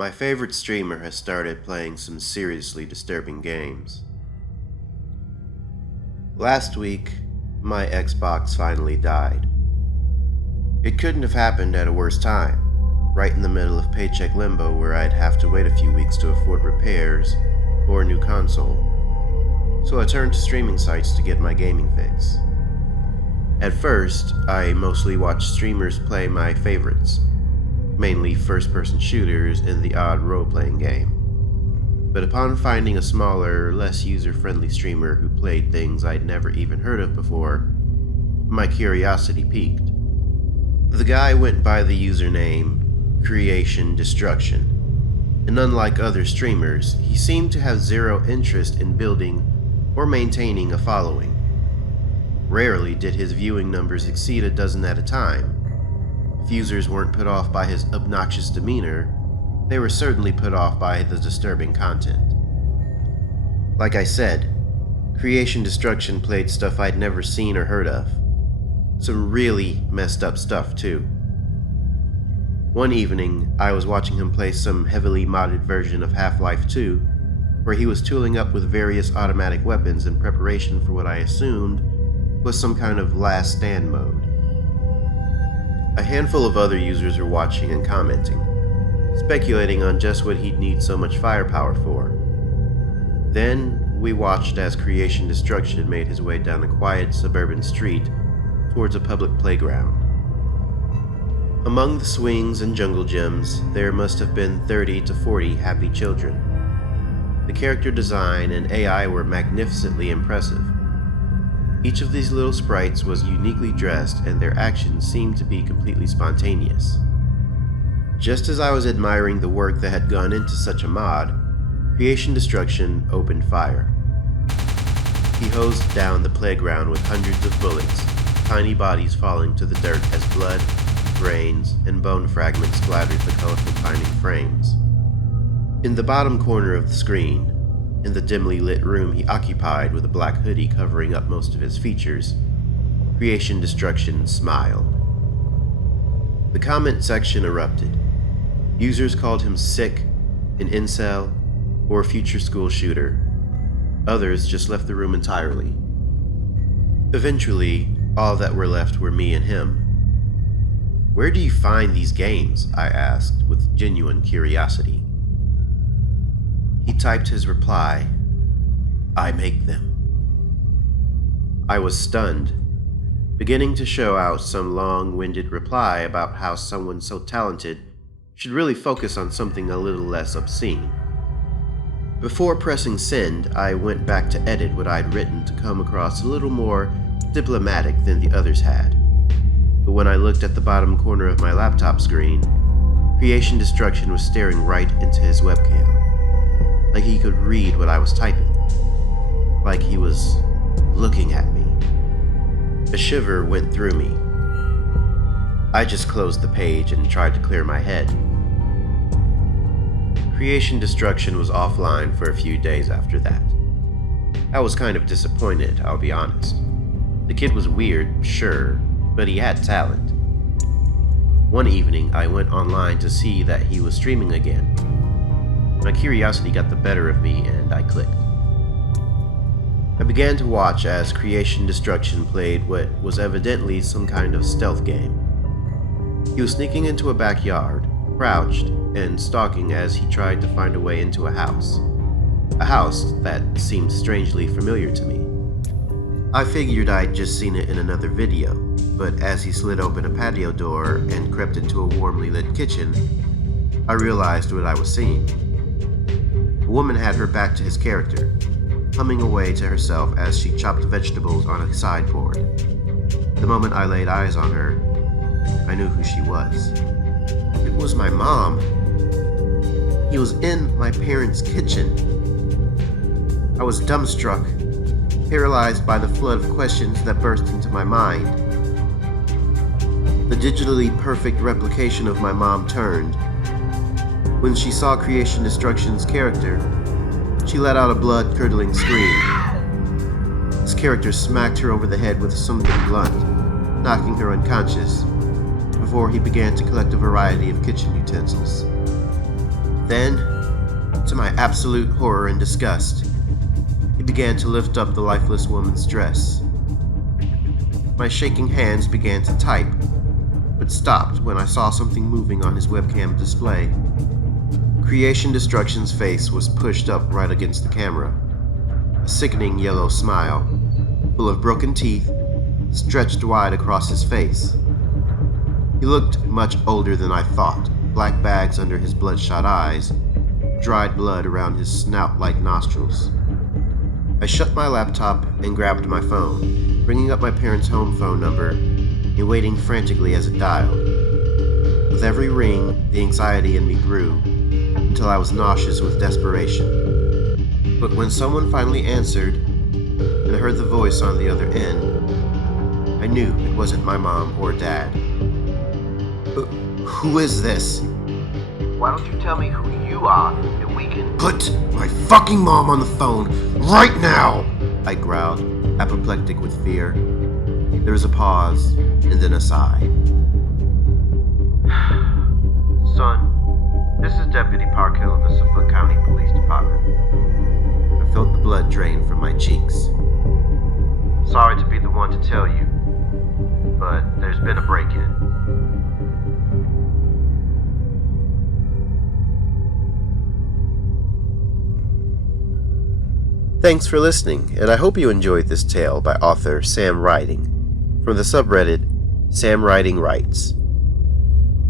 My favorite streamer has started playing some seriously disturbing games. Last week, my Xbox finally died. It couldn't have happened at a worse time, right in the middle of paycheck limbo where I'd have to wait a few weeks to afford repairs or a new console. So I turned to streaming sites to get my gaming fix. At first, I mostly watched streamers play my favorites, mainly first-person shooters and the odd role-playing game. But upon finding a smaller, less user-friendly streamer who played things I'd never even heard of before, my curiosity piqued. The guy went by the username Creation Destruction, and unlike other streamers, he seemed to have zero interest in building or maintaining a following. Rarely did his viewing numbers exceed a dozen at a time. If users weren't put off by his obnoxious demeanor, they were certainly put off by the disturbing content. Like I said, Creation Destruction played stuff I'd never seen or heard of. Some really messed up stuff, too. One evening, I was watching him play some heavily modded version of Half-Life 2, where he was tooling up with various automatic weapons in preparation for what I assumed was some kind of last stand mode. A handful of other users were watching and commenting, speculating on just what he'd need so much firepower for. Then, we watched as Creation Destruction made his way down a quiet suburban street towards a public playground. Among the swings and jungle gyms, there must have been 30 to 40 happy children. The character design and AI were magnificently impressive. Each of these little sprites was uniquely dressed, and their actions seemed to be completely spontaneous. Just as I was admiring the work that had gone into such a mod, Creation Destruction opened fire. He hosed down the playground with hundreds of bullets, tiny bodies falling to the dirt as blood, brains, and bone fragments splattered the colorful tiny frames. In the bottom corner of the screen, in the dimly lit room he occupied with a black hoodie covering up most of his features, Creation Destruction smiled. The comment section erupted. Users called him sick, an incel, or a future school shooter. Others just left the room entirely. Eventually, all that were left were me and him. "Where do you find these games?" I asked with genuine curiosity. He typed his reply, "I make them." I was stunned, beginning to show out some long-winded reply about how someone so talented should really focus on something a little less obscene. Before pressing send, I went back to edit what I'd written to come across a little more diplomatic than the others had. But when I looked at the bottom corner of my laptop screen, Creation Destruction was staring right into his webcam. Like he could read what I was typing. Like he was looking at me. A shiver went through me. I just closed the page and tried to clear my head. Creation Destruction was offline for a few days after that. I was kind of disappointed, I'll be honest. The kid was weird, sure, but he had talent. One evening, I went online to see that he was streaming again. My curiosity got the better of me and I clicked. I began to watch as Creation Destruction played what was evidently some kind of stealth game. He was sneaking into a backyard, crouched, and stalking as he tried to find a way into a house. A house that seemed strangely familiar to me. I figured I'd just seen it in another video, but as he slid open a patio door and crept into a warmly lit kitchen, I realized what I was seeing. A woman had her back to his character, humming away to herself as she chopped vegetables on a sideboard. The moment I laid eyes on her, I knew who she was. It was my mom. He was in my parents' kitchen. I was dumbstruck, paralyzed by the flood of questions that burst into my mind. The digitally perfect replication of my mom turned. When she saw Creation Destruction's character, she let out a blood-curdling scream. His character smacked her over the head with something blunt, knocking her unconscious, before he began to collect a variety of kitchen utensils. Then, to my absolute horror and disgust, he began to lift up the lifeless woman's dress. My shaking hands began to type, but stopped when I saw something moving on his webcam display. Creation Destruction's face was pushed up right against the camera. A sickening yellow smile, full of broken teeth, stretched wide across his face. He looked much older than I thought, black bags under his bloodshot eyes, dried blood around his snout-like nostrils. I shut my laptop and grabbed my phone, bringing up my parents' home phone number and waiting frantically as it dialed. With every ring, the anxiety in me grew until I was nauseous with desperation. But when someone finally answered and I heard the voice on the other end, I knew it wasn't my mom or dad. Who is this? Why don't you tell me who you are and we can... Put my fucking mom on the phone right now! I growled, apoplectic with fear. There was a pause and then a sigh. Son, this is Deputy Parkhill of the Suffolk County Police Department. I felt the blood drain from my cheeks. Sorry to be the one to tell you, but there's been a break-in. Thanks for listening, and I hope you enjoyed this tale by author Sam Writing from the subreddit Sam Writing Writes.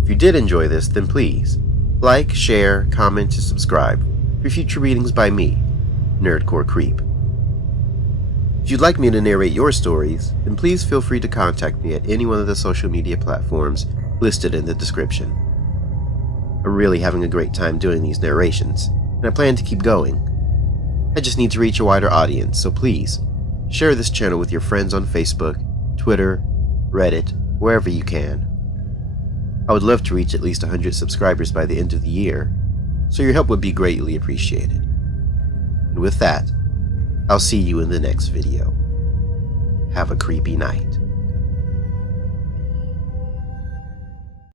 If you did enjoy this, then please like, share, comment, and subscribe for future readings by me, Nerdcore Creep. If you'd like me to narrate your stories, then please feel free to contact me at any one of the social media platforms listed in the description. I'm really having a great time doing these narrations, and I plan to keep going. I just need to reach a wider audience, so please, share this channel with your friends on Facebook, Twitter, Reddit, wherever you can. I would love to reach at least 100 subscribers by the end of the year, so your help would be greatly appreciated. And with that, I'll see you in the next video. Have a creepy night.